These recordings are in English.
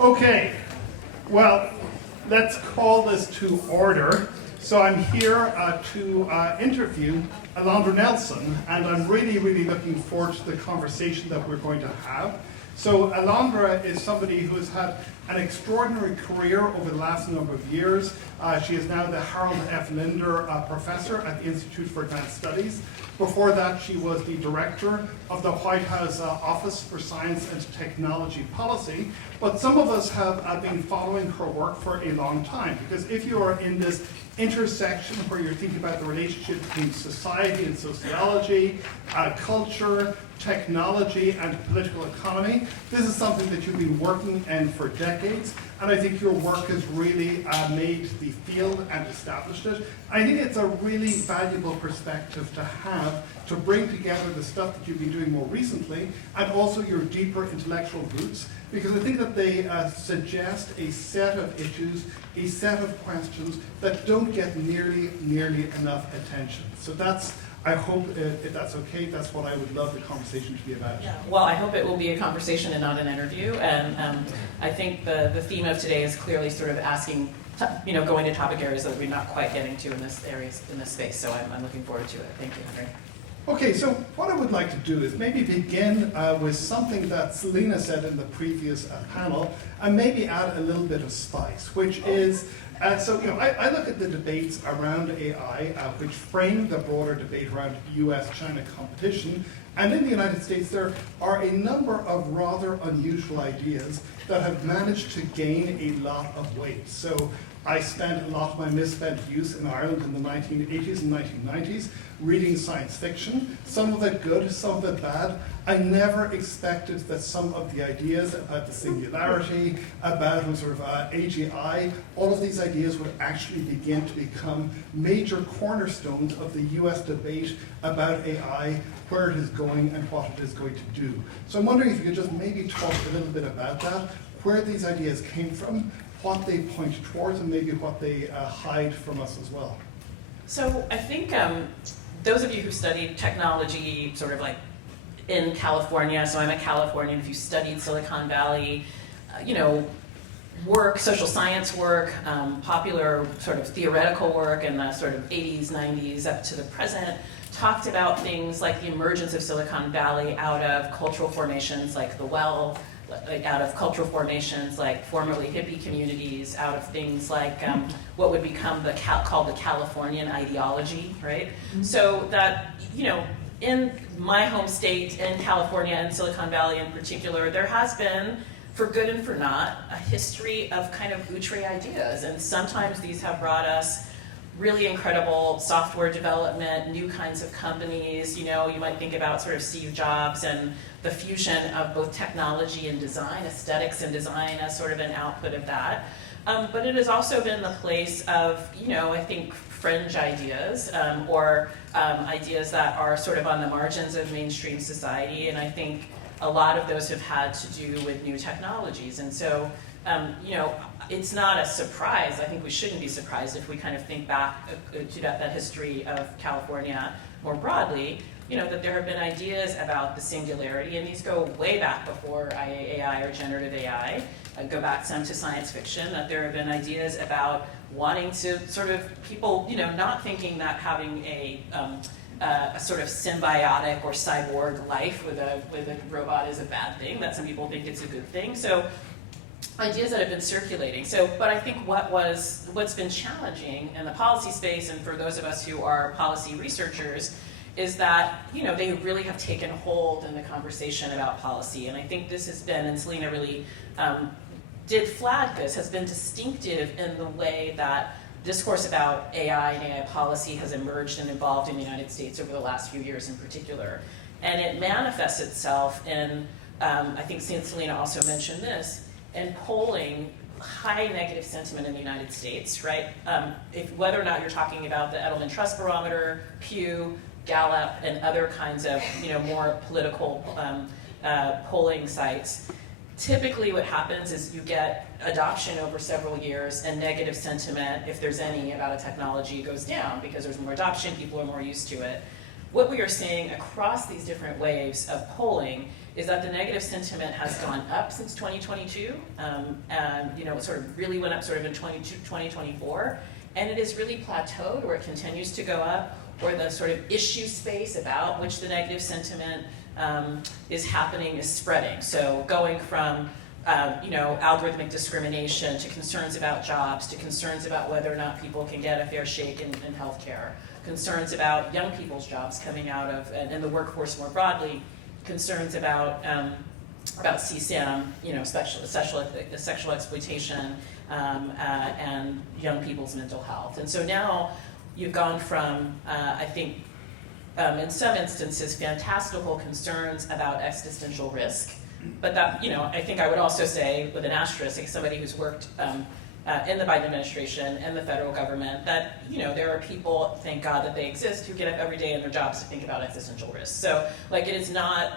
Okay, well, let's call this to order. So I'm here to interview Alondra Nelson, and I'm really looking forward to the conversation that we're going to have. So Alondra is somebody who has had an extraordinary career over the last number of years. She is now the Harold F. Linder Professor at the Institute for Advanced Studies. Before that, she was the Director of the White House Office for Science and Technology Policy. But some of us have been following her work for a long time, because if you are in this intersection where you're thinking about the relationship between society and sociology, culture, technology, and political economy, this is something that you've been working in for decades, and I think your work has really made the field and established it. I think it's a really valuable perspective to have to bring together the stuff that you've been doing more recently and also your deeper intellectual roots, because I think that they suggest a set of issues, a set of questions that don't get nearly enough attention. So that's, I hope, if that's okay, that's what I would love the conversation to be about. Yeah. Well, I hope it will be a conversation and not an interview. And I think the theme of today is clearly sort of asking, going to topic areas that we're not quite getting to in this space. So I'm looking forward to it. Thank you, Henry. Okay, so what I would like to do is maybe begin with something that Selena said in the previous panel, and maybe add a little bit of spice, which is, I look at the debates around AI, which frame the broader debate around US-China competition, and in the United States there are a number of rather unusual ideas that have managed to gain a lot of weight. So I spent a lot of my misspent youth in Ireland in the 1980s and 1990s reading science fiction, some of it good, some of it bad. I never expected that some of the ideas about the singularity, about sort of AGI, all of these ideas would actually begin to become major cornerstones of the US debate about AI, where it is going and what it is going to do. So I'm wondering if you could just maybe talk a little bit about that, where these ideas came from, what they point towards, and maybe what they hide from us as well. So I think those of you who studied technology sort of like in California, so I'm a Californian, if you studied Silicon Valley, work, social science work, popular sort of theoretical work in the sort of 80s, 90s up to the present, talked about things like the emergence of Silicon Valley out of cultural formations like the Well, out of cultural formations like formerly hippie communities, out of things like what would become called the Californian ideology, right? Mm-hmm. So that, in my home state, in California and Silicon Valley in particular, there has been, for good and for not, a history of kind of outre ideas. And sometimes these have brought us really incredible software development, new kinds of companies. You might think about sort of Steve Jobs and the fusion of both technology and design, aesthetics and design as sort of an output of that. But it has also been the place of, I think, fringe ideas or ideas that are sort of on the margins of mainstream society. And I think a lot of those have had to do with new technologies. And so, it's not a surprise. I think we shouldn't be surprised if we kind of think back to that history of California more broadly, that there have been ideas about the singularity, and these go way back before AI or generative AI. Go back some to science fiction, that there have been ideas about wanting to sort of people, not thinking that having a sort of symbiotic or cyborg life with a robot is a bad thing, that some people think it's a good thing. So ideas that have been circulating. But I think what's been challenging in the policy space, and for those of us who are policy researchers, is that they really have taken hold in the conversation about policy. And I think this has been, and Selena really did flag this, has been distinctive in the way that discourse about AI and AI policy has emerged and evolved in the United States over the last few years in particular. And it manifests itself in, I think Selena also mentioned this, in polling high negative sentiment in the United States, right? Whether or not you're talking about the Edelman Trust Barometer, Pew, Gallup, and other kinds of more political polling sites, typically what happens is you get adoption over several years and negative sentiment, if there's any, about a technology goes down because there's more adoption, people are more used to it. what we are seeing across these different waves of polling is that the negative sentiment has gone up since 2022, and it sort of really went up sort of in 2024, and it is really plateaued, or it continues to go up, or the sort of issue space about which the negative sentiment is happening is spreading. So going from algorithmic discrimination to concerns about jobs, to concerns about whether or not people can get a fair shake in healthcare, concerns about young people's jobs coming out of, and the workforce more broadly, concerns about CSAM, sexual exploitation, and young people's mental health. And so now you've gone from, I think, in some instances, fantastical concerns about existential risk. But that, I think I would also say, with an asterisk, like somebody who's worked in the Biden administration and the federal government, that there are people, thank God that they exist, who get up every day in their jobs to think about existential risk. So it is not,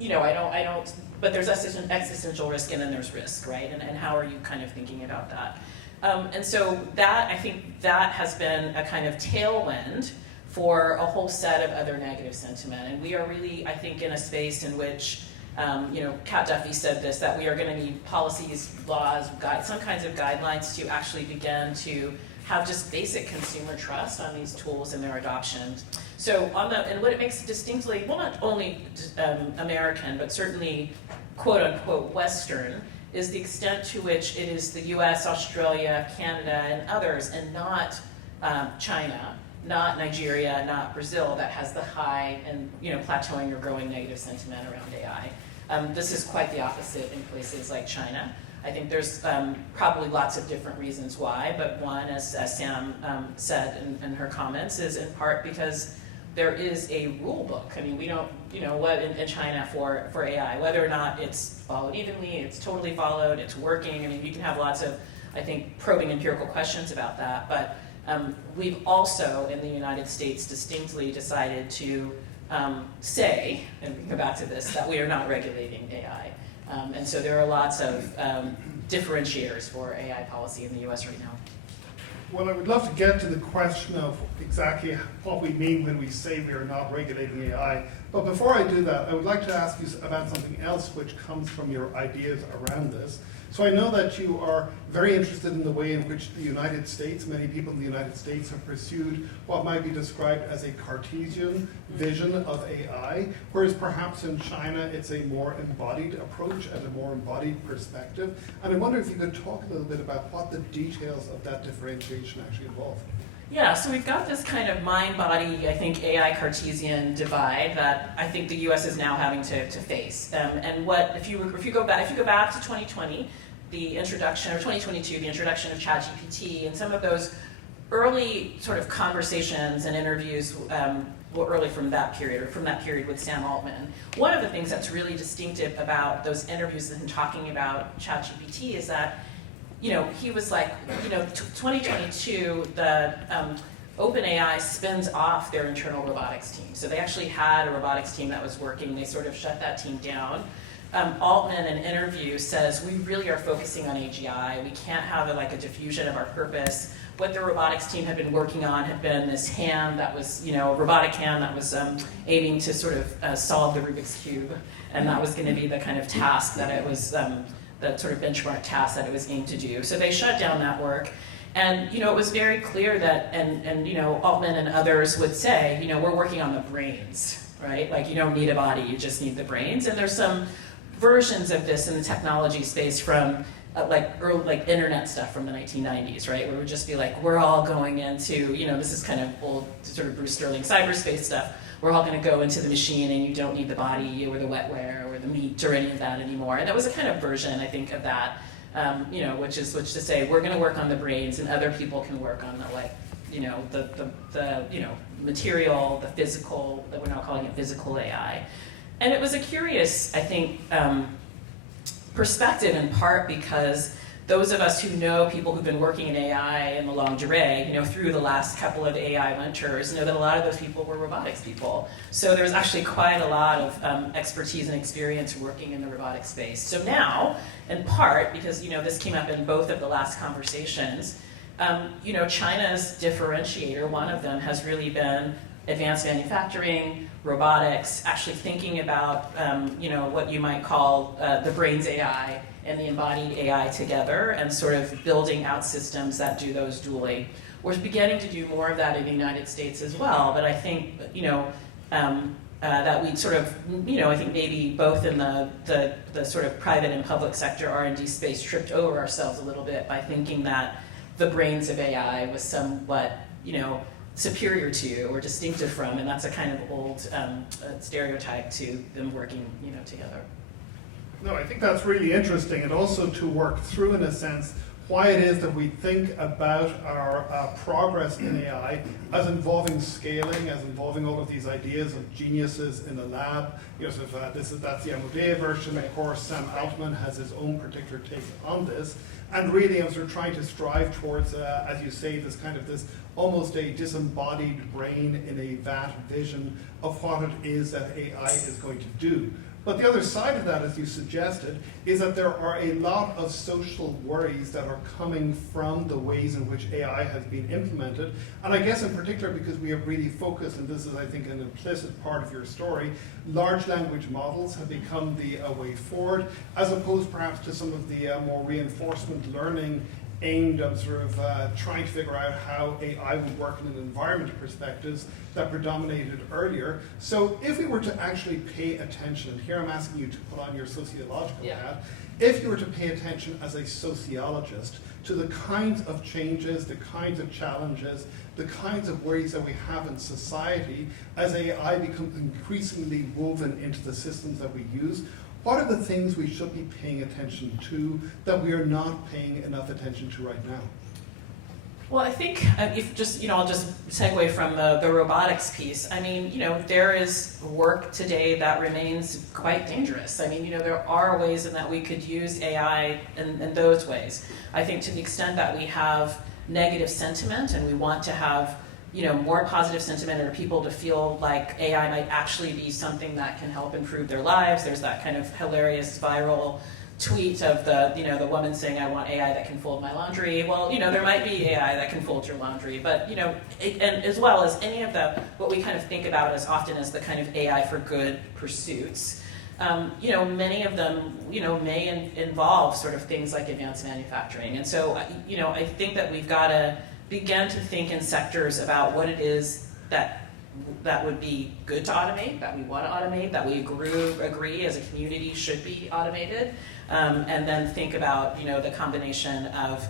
I don't. But there's existential risk, and then there's risk, right? And how are you kind of thinking about that? And so that, I think, that has been a kind of tailwind for a whole set of other negative sentiment. And we are really, I think, in a space in which, Kat Duffy said this, that we are going to need policies, laws, some kinds of guidelines to actually begin to have just basic consumer trust on these tools and their adoption. So and what it makes distinctly, well, not only American, but certainly quote unquote Western, is the extent to which it is the US, Australia, Canada, and others, and not China, not Nigeria, not Brazil, that has the high and plateauing or growing negative sentiment around AI. This is quite the opposite in places like China. I think there's probably lots of different reasons why, but one, as Sam said in her comments, is in part because there is a rule book. I mean, we don't, what in China for AI, whether or not it's followed evenly, it's totally followed, it's working. I mean, you can have lots of, I think, probing empirical questions about that, but we've also, in the United States, distinctly decided to say, and we can go back to this, that we are not regulating AI. And so there are lots of differentiators for AI policy in the US right now. Well, I would love to get to the question of exactly what we mean when we say we are not regulating AI. But before I do that, I would like to ask you about something else which comes from your ideas around this. So I know that you are very interested in the way in which the United States, many people in the United States have pursued what might be described as a Cartesian vision of AI, whereas perhaps in China it's a more embodied approach and a more embodied perspective. And I wonder if you could talk a little bit about what the details of that differentiation actually involve. Yeah, so we've got this kind of mind-body, I think, AI Cartesian divide that I think the U.S. is now having to face. And what if you go back to 2020, the introduction, or 2022, the introduction of ChatGPT, and some of those early sort of conversations and interviews were early from that period with Sam Altman. One of the things that's really distinctive about those interviews and talking about ChatGPT is that he was like, 2022, the OpenAI spins off their internal robotics team. So they actually had a robotics team that was working. They sort of shut that team down. Altman, in an interview, says, we really are focusing on AGI. We can't have a diffusion of our purpose. What the robotics team had been working on had been this hand that was, a robotic hand that was aiming to sort of solve the Rubik's Cube. And that was going to be the kind of task that it was, the sort of benchmark task that it was aimed to do. So they shut down that work. And, it was very clear that, and Altman and others would say, we're working on the brains, right? Like, you don't need a body, you just need the brains. And there's some versions of this in the technology space from early, internet stuff from the 1990s, right? Where it would just be like, we're all going into, this is kind of old sort of Bruce Sterling cyberspace stuff. We're all going to go into the machine and you don't need the body or the wetware or the meat or any of that anymore. And that was a kind of version, I think, of that, which to say we're going to work on the brains and other people can work on the material, the physical, that we're now calling it physical AI. And it was a curious, I think, perspective in part because those of us who know people who've been working in AI in the longue durée, through the last couple of AI winters, know that a lot of those people were robotics people. So there's actually quite a lot of expertise and experience working in the robotics space. So now, in part, because this came up in both of the last conversations, China's differentiator, one of them, has really been advanced manufacturing, robotics, actually thinking about what you might call the brain's AI and the embodied AI together, and sort of building out systems that do those dually. We're beginning to do more of that in the United States as well, but I think that we sort of, I think maybe both in the sort of private and public sector R&D space tripped over ourselves a little bit by thinking that the brains of AI was somewhat, superior to or distinctive from, and that's a kind of old stereotype to them working, together. No, I think that's really interesting, and also to work through, in a sense, why it is that we think about our progress in AI as involving scaling, as involving all of these ideas of geniuses in a lab. That's the Amodea version. Of course, Sam Altman has his own particular take on this. And really, as we're trying to strive towards, as you say, this almost a disembodied brain in a vat vision of what it is that AI is going to do. But the other side of that, as you suggested, is that there are a lot of social worries that are coming from the ways in which AI has been implemented. And I guess in particular, because we have really focused, and this is, I think, an implicit part of your story, large language models have become the way forward, as opposed perhaps to some of the more reinforcement learning aimed at sort of trying to figure out how AI would work in an environment perspectives that predominated earlier. So if we were to actually pay attention, and here I'm asking you to put on your sociological hat, if you were to pay attention as a sociologist to the kinds of changes, the kinds of challenges, the kinds of worries that we have in society as AI becomes increasingly woven into the systems that we use, what are the things we should be paying attention to that we are not paying enough attention to right now? Well, I think if just, I'll just segue from the robotics piece. I mean, there is work today that remains quite dangerous. I mean, there are ways in that we could use AI in those ways. I think to the extent that we have negative sentiment and we want to have more positive sentiment or people to feel like AI might actually be something that can help improve their lives. There's that kind of hilarious viral tweet of the woman saying, I want AI that can fold my laundry. Well, there might be AI that can fold your laundry, but, and as well as any of what we kind of think about as often as the kind of AI for good pursuits, many of them, may involve sort of things like advanced manufacturing. And so, I think that we've got to begin to think in sectors about what it is that would be good to automate, that we want to automate, that we agree as a community should be automated, and then think about the combination of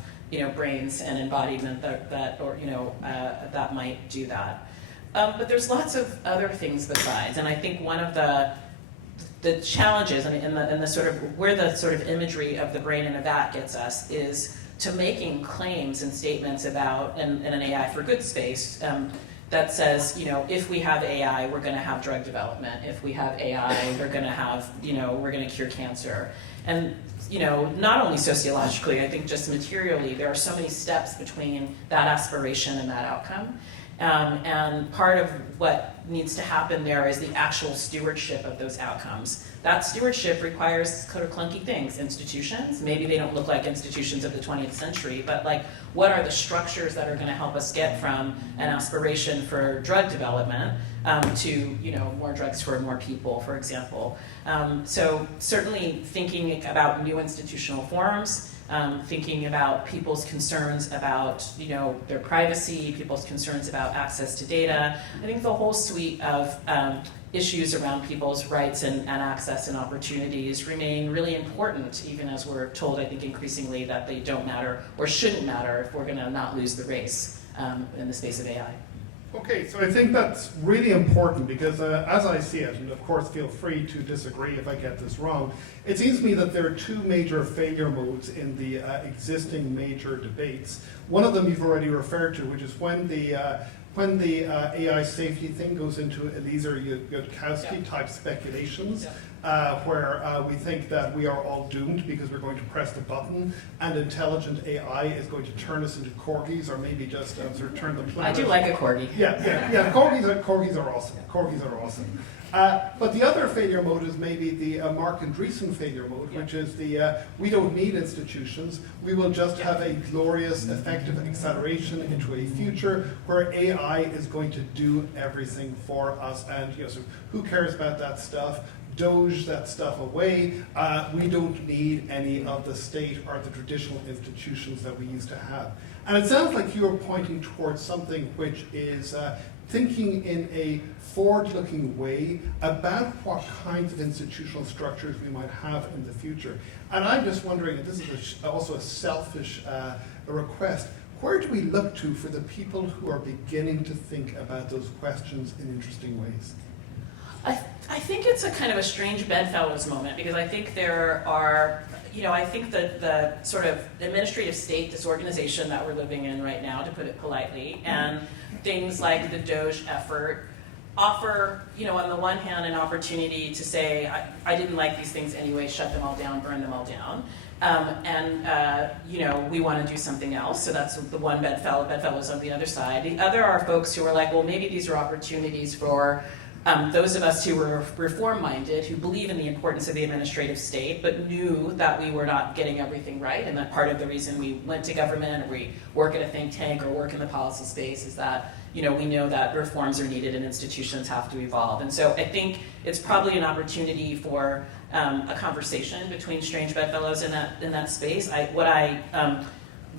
brains and embodiment that might do that. But there's lots of other things besides, and I think one of the challenges and the sort of where the sort of imagery of the brain in a vat gets us is to making claims and statements about in an AI for good space that says, if we have AI, we're going to have drug development. If we have AI, we're going to have, we're going to cure cancer. And, not only sociologically, I think just materially, there are so many steps between that aspiration and that outcome. And part of what needs to happen there is the actual stewardship of those outcomes. That stewardship requires kind of clunky things. Institutions, maybe they don't look like institutions of the 20th century, but like, what are the structures that are going to help us get from an aspiration for drug development to more drugs for more people, for example. So certainly thinking about new institutional forms, thinking about people's concerns about their privacy, people's concerns about access to data. I think the whole suite of issues around people's rights and access and opportunities remain really important, even as we're told, I think, increasingly that they don't matter or shouldn't matter if we're going to not lose the race in the space of AI. Okay, so I think that's really important because as I see it, and of course feel free to disagree if I get this wrong, it seems to me that there are two major failure modes in the existing major debates. One of them you've already referred to, which is when the AI safety thing goes into Eliezer Yudkowsky type speculations, where we think that we are all doomed because we're going to press the button and intelligent AI is going to turn us into corgis or maybe just sort of turn the planet. I do like a corgi. Yeah. Corgis are awesome. Corgis are awesome. But the other failure mode is maybe the Mark Andreessen failure mode, which is the we don't need institutions, we will just have a glorious, effective acceleration into a future where AI is going to do everything for us, and so who cares about that stuff? Doge that stuff away. We don't need any of the state or the traditional institutions that we used to have. And it sounds like you're pointing towards something which is thinking in a forward-looking way about what kinds of institutional structures we might have in the future. And I'm just wondering, and this is also a selfish request, where do we look to for the people who are beginning to think about those questions in interesting ways? I think it's a kind of a strange bedfellows moment, because I think there are, I think that the sort of administrative state disorganization that we're living in right now, to put it politely, and things like the Doge effort offer, on the one hand, an opportunity to say, I didn't like these things anyway, shut them all down, burn them all down. We want to do something else. So that's the one bedfellows on the other side. The other are folks who are like, well, maybe these are opportunities for those of us who were reform-minded, who believe in the importance of the administrative state, but knew that we were not getting everything right, and that part of the reason we went to government, or we work at a think tank, or work in the policy space, is that we know that reforms are needed and institutions have to evolve. And so I think it's probably an opportunity for a conversation between strange bedfellows in that space. What I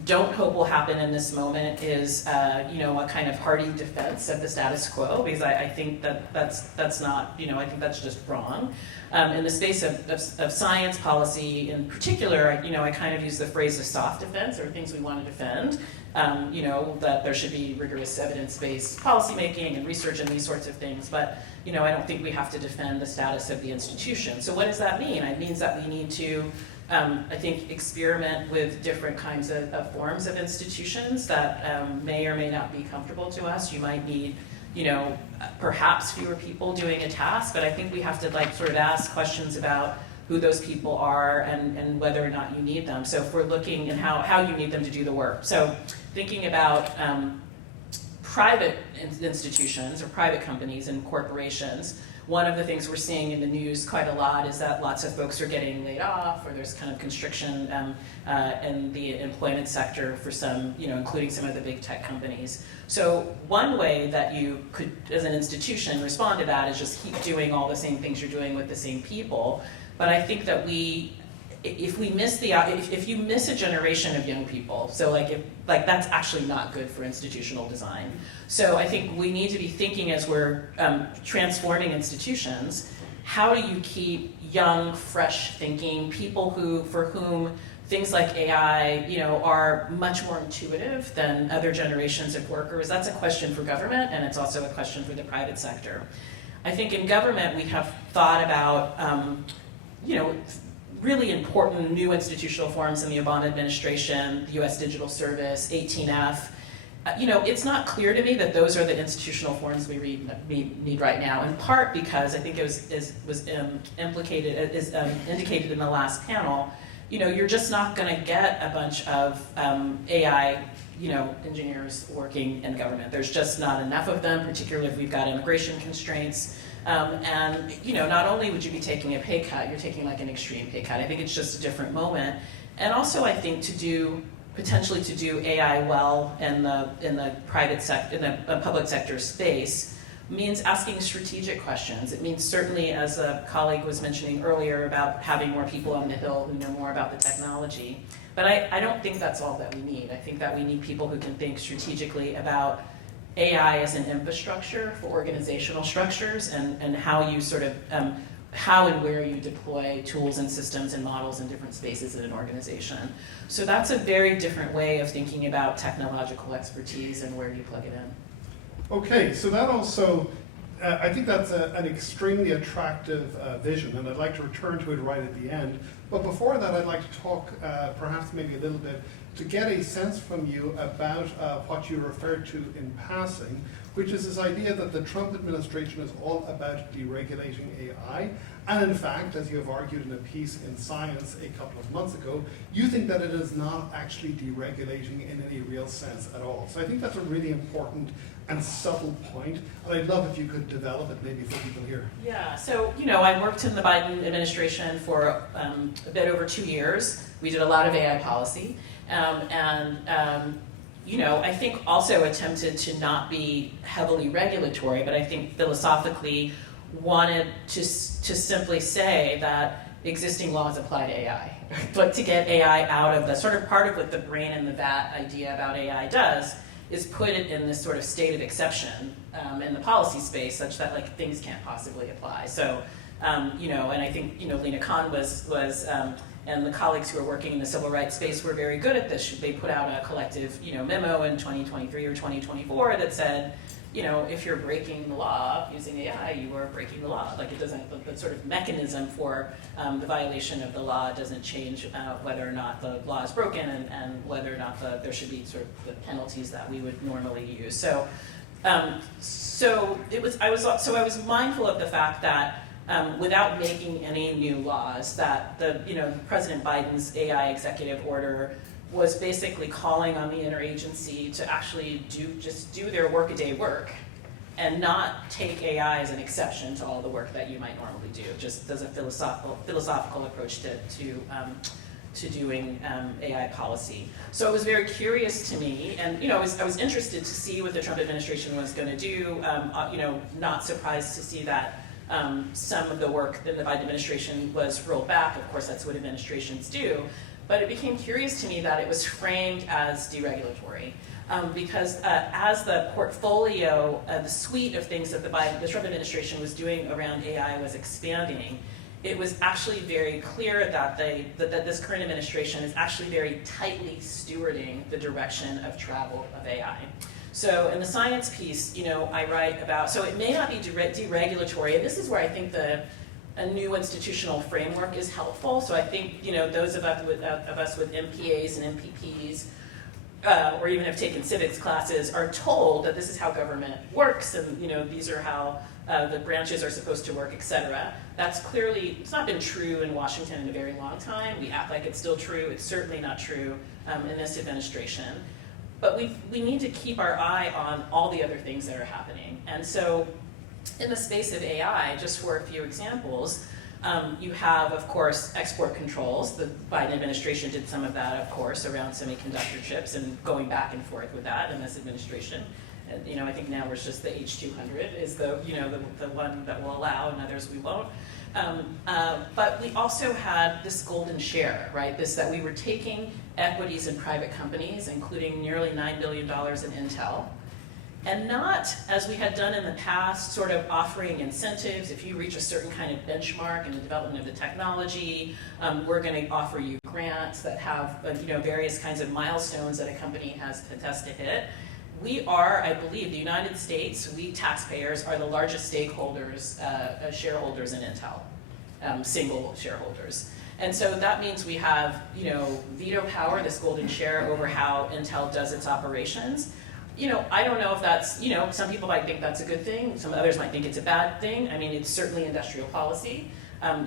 don't hope will happen in this moment is, a kind of hearty defense of the status quo, because I think that's not, I think that's just wrong. In the space of science policy in particular, I kind of use the phrase a soft defense, or things we want to defend. That there should be rigorous evidence-based policymaking and research and these sorts of things, but I don't think we have to defend the status of the institution. So what does that mean? It means that we need to I think experiment with different kinds of forms of institutions that may or may not be comfortable to us. You might need, perhaps fewer people doing a task, but I think we have to sort of ask questions about who those people are and whether or not you need them. So if we're looking at how you need them to do the work. So thinking about private institutions or private companies and corporations, one of the things we're seeing in the news quite a lot is that lots of folks are getting laid off, or there's kind of constriction in the employment sector for some, including some of the big tech companies. So one way that you could, as an institution, respond to that is just keep doing all the same things you're doing with the same people. But I think that if you miss a generation of young people, so that's actually not good for institutional design. So I think we need to be thinking, as we're transforming institutions, how do you keep young, fresh thinking people for whom things like AI, are much more intuitive than other generations of workers? That's a question for government, and it's also a question for the private sector. I think in government we have thought about, really important new institutional forms in the Obama administration, the U.S. Digital Service, 18F. It's not clear to me that those are the institutional forms we need right now, in part because I think it was indicated in the last panel, you're just not going to get a bunch of AI engineers working in government. There's just not enough of them, particularly if we've got immigration constraints. Not only would you be taking a pay cut, you're taking an extreme pay cut. I think it's just a different moment. And also I think potentially to do AI well in the private sector, in the public sector space, means asking strategic questions. It means certainly, as a colleague was mentioning earlier, about having more people on the Hill who know more about the technology. But I don't think that's all that we need. I think that we need people who can think strategically about AI as an infrastructure for organizational structures, and how you sort of, how and where you deploy tools and systems and models in different spaces in an organization. So that's a very different way of thinking about technological expertise and where you plug it in. Okay, so that also, I think that's an extremely attractive vision, and I'd like to return to it right at the end. But before that, I'd like to talk perhaps maybe a little bit to get a sense from you about what you referred to in passing, which is this idea that the Trump administration is all about deregulating AI, And in fact, as you have argued in a piece in Science a couple of months ago, you think that it is not actually deregulating in any real sense at all. So I think that's a really important and subtle point, and I'd love if you could develop it maybe for people here. Yeah, so, I worked in the Biden administration for a bit over 2 years. We did a lot of AI policy, I think also attempted to not be heavily regulatory, but I think philosophically wanted to simply say that existing laws apply to AI. But to get AI out of the sort of part of what the brain in the vat idea about AI does is put it in this sort of state of exception in the policy space such that like things can't possibly apply. So, and I think, Lena Khan was and the colleagues who are working in the civil rights space were very good at this. They put out a collective, memo in 2023 or 2024 that said, if you're breaking the law using AI, you are breaking the law. Like it doesn't, the sort of mechanism for the violation of the law doesn't change whether or not the law is broken and whether or not there should be sort of the penalties that we would normally use. So, I was mindful of the fact that without making any new laws, that President Biden's AI executive order was basically calling on the interagency to actually do their workaday work and not take AI as an exception to all the work that you might normally do, just as a philosophical approach to doing AI policy. So it was very curious to me, and I was interested to see what the Trump administration was going to do. Not surprised to see that some of the work in the Biden administration was rolled back. Of course, that's what administrations do. But it became curious to me that it was framed as deregulatory because as the portfolio, the suite of things that the Trump administration was doing around AI was expanding, it was actually very clear that this current administration is actually very tightly stewarding the direction of travel of AI. So in the science piece, I write about, so it may not be deregulatory, and this is where I think a new institutional framework is helpful. So I think, those of us with MPAs and MPPs, or even have taken civics classes, are told that this is how government works, and these are how the branches are supposed to work, et cetera. That's clearly, it's not been true in Washington in a very long time. We act like it's still true. It's certainly not true in this administration. But we need to keep our eye on all the other things that are happening. And so in the space of AI, just for a few examples, you have, of course, export controls. The Biden administration did some of that, of course, around semiconductor chips and going back and forth with that in this administration. And, I think now it's just the H200 is the one that will allow, and others we won't. But we also had this golden share, right? That we were taking equities in private companies, including nearly $9 billion in Intel, and not, as we had done in the past, sort of offering incentives. If you reach a certain kind of benchmark in the development of the technology, we're going to offer you grants that have various kinds of milestones that a company has to hit. We are, I believe, the United States, we taxpayers are the largest stakeholders, shareholders in Intel, single shareholders. And so that means we have, veto power, this golden share over how Intel does its operations. I don't know if that's, some people might think that's a good thing. Some others might think it's a bad thing. I mean, it's certainly industrial policy.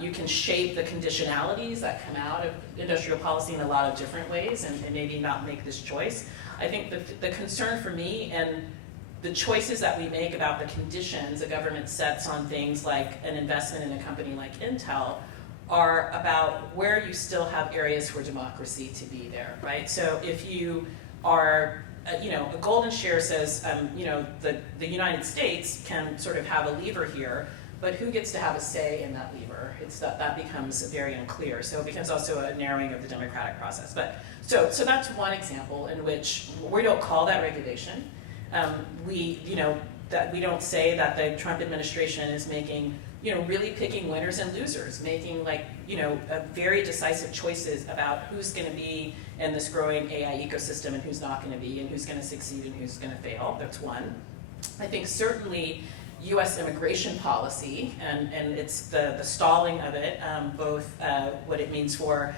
You can shape the conditionalities that come out of industrial policy in a lot of different ways and maybe not make this choice. I think the concern for me and the choices that we make about the conditions a government sets on things like an investment in a company like Intel are about where you still have areas for democracy to be there, right? So if you are, a golden share says, the United States can sort of have a lever here, but who gets to have a say in that lever? That becomes very unclear. So it becomes also a narrowing of the democratic process. But so that's one example in which we don't call that regulation. We don't say that the Trump administration is making, really picking winners and losers, making very decisive choices about who's going to be in this growing AI ecosystem and who's not going to be, and who's going to succeed and who's going to fail. That's one. I think certainly U.S. immigration policy and it's the stalling of it, both what it means for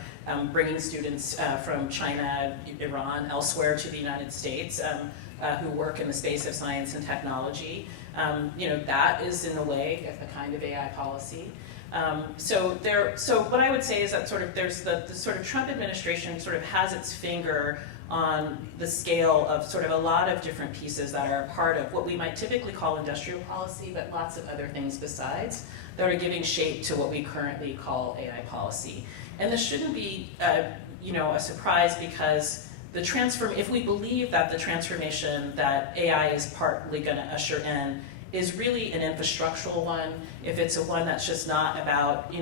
bringing students from China, Iran, elsewhere to the United States who work in the space of science and technology. That is in a way a kind of AI policy. So what I would say is that sort of there's the sort of Trump administration sort of has its finger on the scale of sort of a lot of different pieces that are part of what we might typically call industrial policy, but lots of other things besides that are giving shape to what we currently call AI policy. And this shouldn't be, a surprise, because if we believe that the transformation that AI is partly going to usher in is really an infrastructural one, if it's a one that's just not about,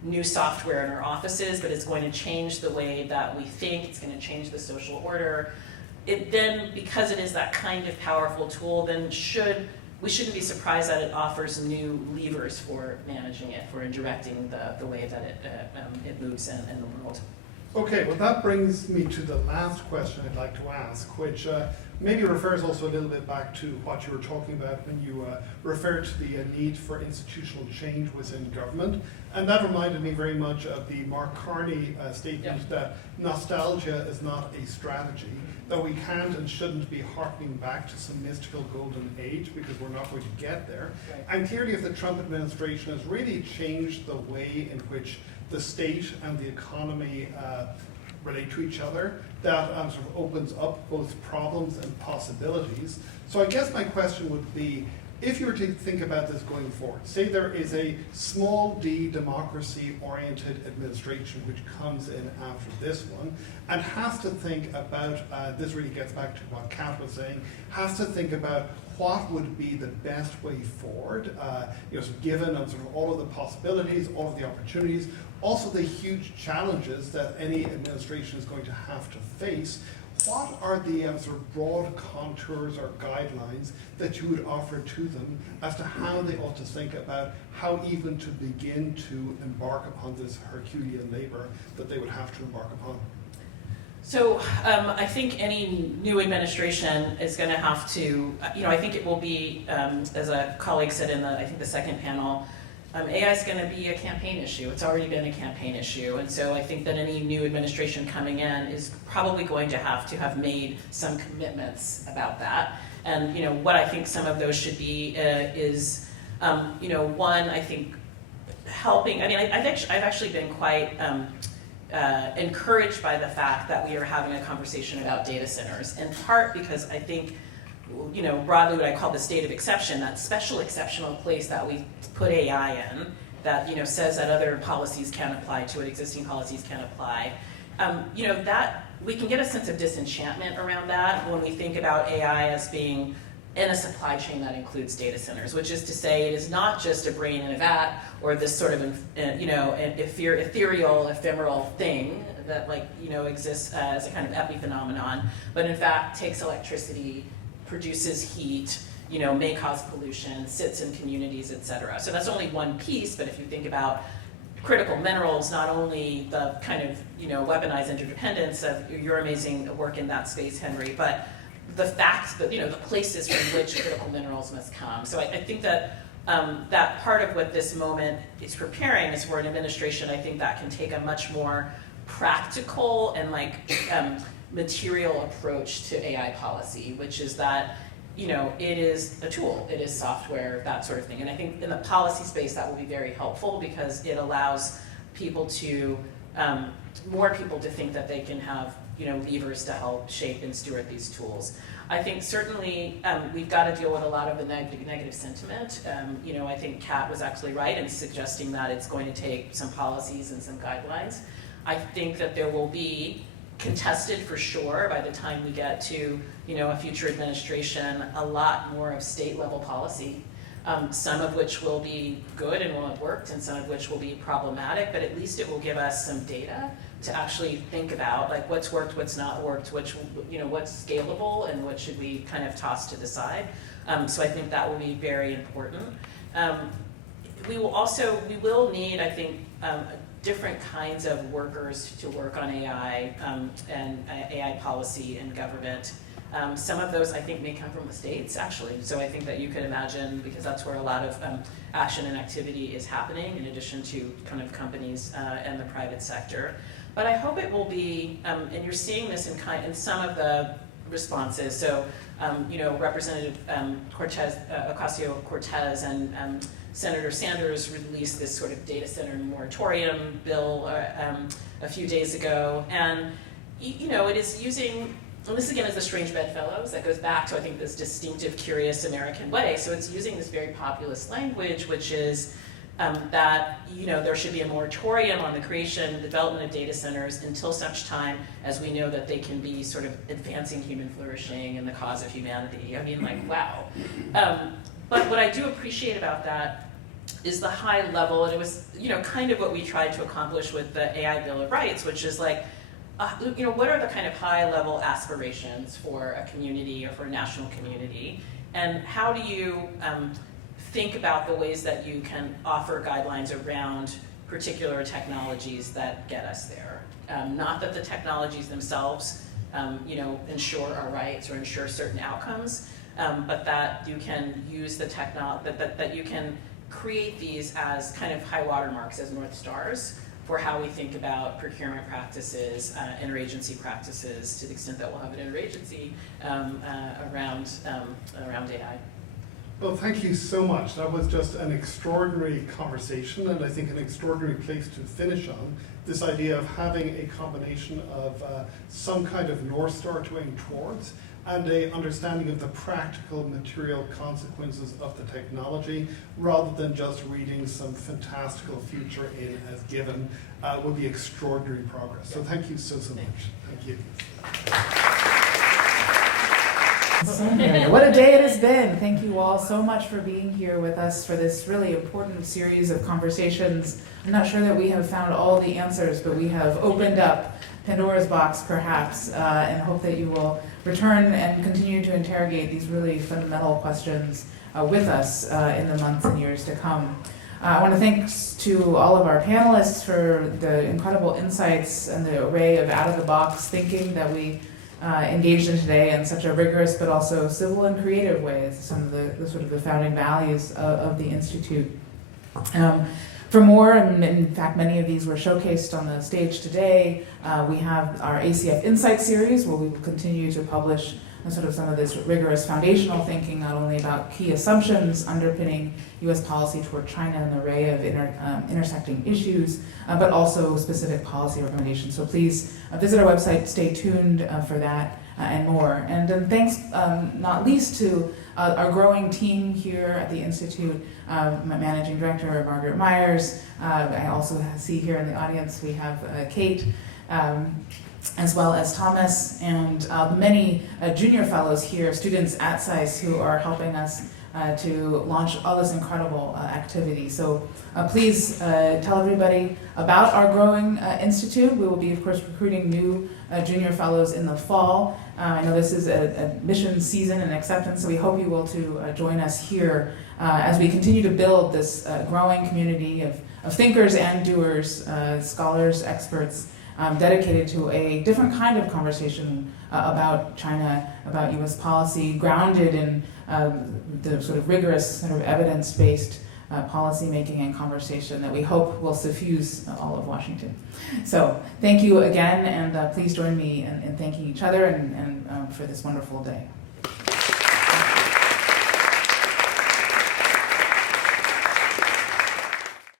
new software in our offices, but it's going to change the way that we think, it's going to change the social order, then because it is that kind of powerful tool, then we shouldn't be surprised that it offers new levers for managing it, for directing the way that it moves in the world. Okay, well that brings me to the last question I'd like to ask, which maybe refers also a little bit back to what you were talking about when you referred to the need for institutional change within government. And that reminded me very much of the Mark Carney statement that nostalgia is not a strategy, that we can't and shouldn't be harking back to some mystical golden age because we're not going to get there. Right. And clearly if the Trump administration has really changed the way in which the state and the economy relate to each other, that sort of opens up both problems and possibilities. So I guess my question would be, if you were to think about this going forward, say there is a small d democracy-oriented administration which comes in after this one and has to think about, this really gets back to what Kat was saying, has to think about what would be the best way forward, given sort of all of the possibilities, all of the opportunities, also the huge challenges that any administration is going to have to face. What are the sort of broad contours or guidelines that you would offer to them as to how they ought to think about how even to begin to embark upon this Herculean labor that they would have to embark upon? So I think any new administration is going to have to, I think it will be, as a colleague said in the second panel, AI is going to be a campaign issue. It's already been a campaign issue. And so I think that any new administration coming in is probably going to have made some commitments about that. And what I think some of those should be is, one, I think helping, I've actually been quite encouraged by the fact that we are having a conversation about data centers, in part because I think, broadly what I call the state of exception, that special exceptional place that we put AI in, that, says that other policies can apply to it, existing policies can apply, that we can get a sense of disenchantment around that when we think about AI as being in a supply chain that includes data centers, which is to say it is not just a brain in a vat or this sort of, ethereal, ephemeral thing that exists as a kind of epiphenomenon, but in fact takes electricity, produces heat, may cause pollution, sits in communities, et cetera. So that's only one piece, but if you think about critical minerals, not only the kind of, weaponized interdependence of your amazing work in that space, Henry, but the facts, the places from which critical minerals must come. So I think that that part of what this moment is preparing is for an administration, I think, that can take a much more practical and material approach to AI policy, which is that, it is a tool, it is software, that sort of thing. And I think in the policy space that will be very helpful because it allows people to, more people to think that they can have, levers to help shape and steward these tools. I think certainly we've got to deal with a lot of the negative sentiment. I think Kat was actually right in suggesting that it's going to take some policies and some guidelines. I think that there will be contested for sure by the time we get to a future administration, a lot more of state level policy, some of which will be good and will have worked and some of which will be problematic, but at least it will give us some data to actually think about what's worked, what's not worked, what's scalable and what should we kind of toss to the side. So I think that will be very important. We will need, I think, different kinds of workers to work on AI and AI policy in government. Some of those I think may come from the states actually. So I think that you could imagine, because that's where a lot of action and activity is happening in addition to kind of companies and the private sector. But I hope it will be, and you're seeing this in some of the responses. So, Representative Ocasio-Cortez and Senator Sanders released this sort of data center moratorium bill a few days ago, and it is using, and this again is the strange bedfellows that goes back to, I think, this distinctive, curious American way. So it's using this very populist language, which is that there should be a moratorium on the creation and development of data centers until such time as we know that they can be sort of advancing human flourishing and the cause of humanity. I mean, like, wow. But what I do appreciate about that is the high level, and it was kind of what we tried to accomplish with the AI Bill of Rights, which is like, what are the kind of high level aspirations for a community or for a national community, and how do you think about the ways that you can offer guidelines around particular technologies that get us there. Not that the technologies themselves, ensure our rights or ensure certain outcomes, but that you can use the that you can create these as kind of high water marks, as North Stars, for how we think about procurement practices, interagency practices, to the extent that we'll have an interagency around AI. Well, thank you so much. That was just an extraordinary conversation, and I think an extraordinary place to finish on. This idea of having a combination of some kind of North Star to aim towards, and an understanding of the practical material consequences of the technology, rather than just reading some fantastical future in as given, would be extraordinary progress. So thank you so much. Thank you. What a day it has been. Thank you all so much for being here with us for this really important series of conversations. I'm not sure that we have found all the answers, but we have opened up Pandora's box perhaps, and hope that you will return and continue to interrogate these really fundamental questions with us in the months and years to come. I want to thank to all of our panelists for the incredible insights and the array of out-of-the-box thinking that we engaged in today in such a rigorous but also civil and creative way. It's some of the sort of the founding values of the Institute. For more, and in fact many of these were showcased on the stage today, we have our ACF Insight series where we will continue to publish sort of some of this rigorous foundational thinking, not only about key assumptions underpinning U.S. policy toward China and an array of intersecting issues, but also specific policy recommendations. So please visit our website, stay tuned for that and more. And then thanks not least to our growing team here at the Institute, my managing director, Margaret Myers. I also see here in the audience we have Kate, as well as Thomas, and the many junior fellows here, students at SAIS, who are helping us to launch all this incredible activity. So please tell everybody about our growing institute. We will be, of course, recruiting new junior fellows in the fall. I know this is a admission season and acceptance, so we hope you will to join us here as we continue to build this growing community of thinkers and doers, scholars, experts, dedicated to a different kind of conversation about China, about U.S. policy, grounded in the sort of rigorous, sort of evidence-based policy making and conversation that we hope will suffuse all of Washington. So thank you again, and please join me in thanking each other and for this wonderful day.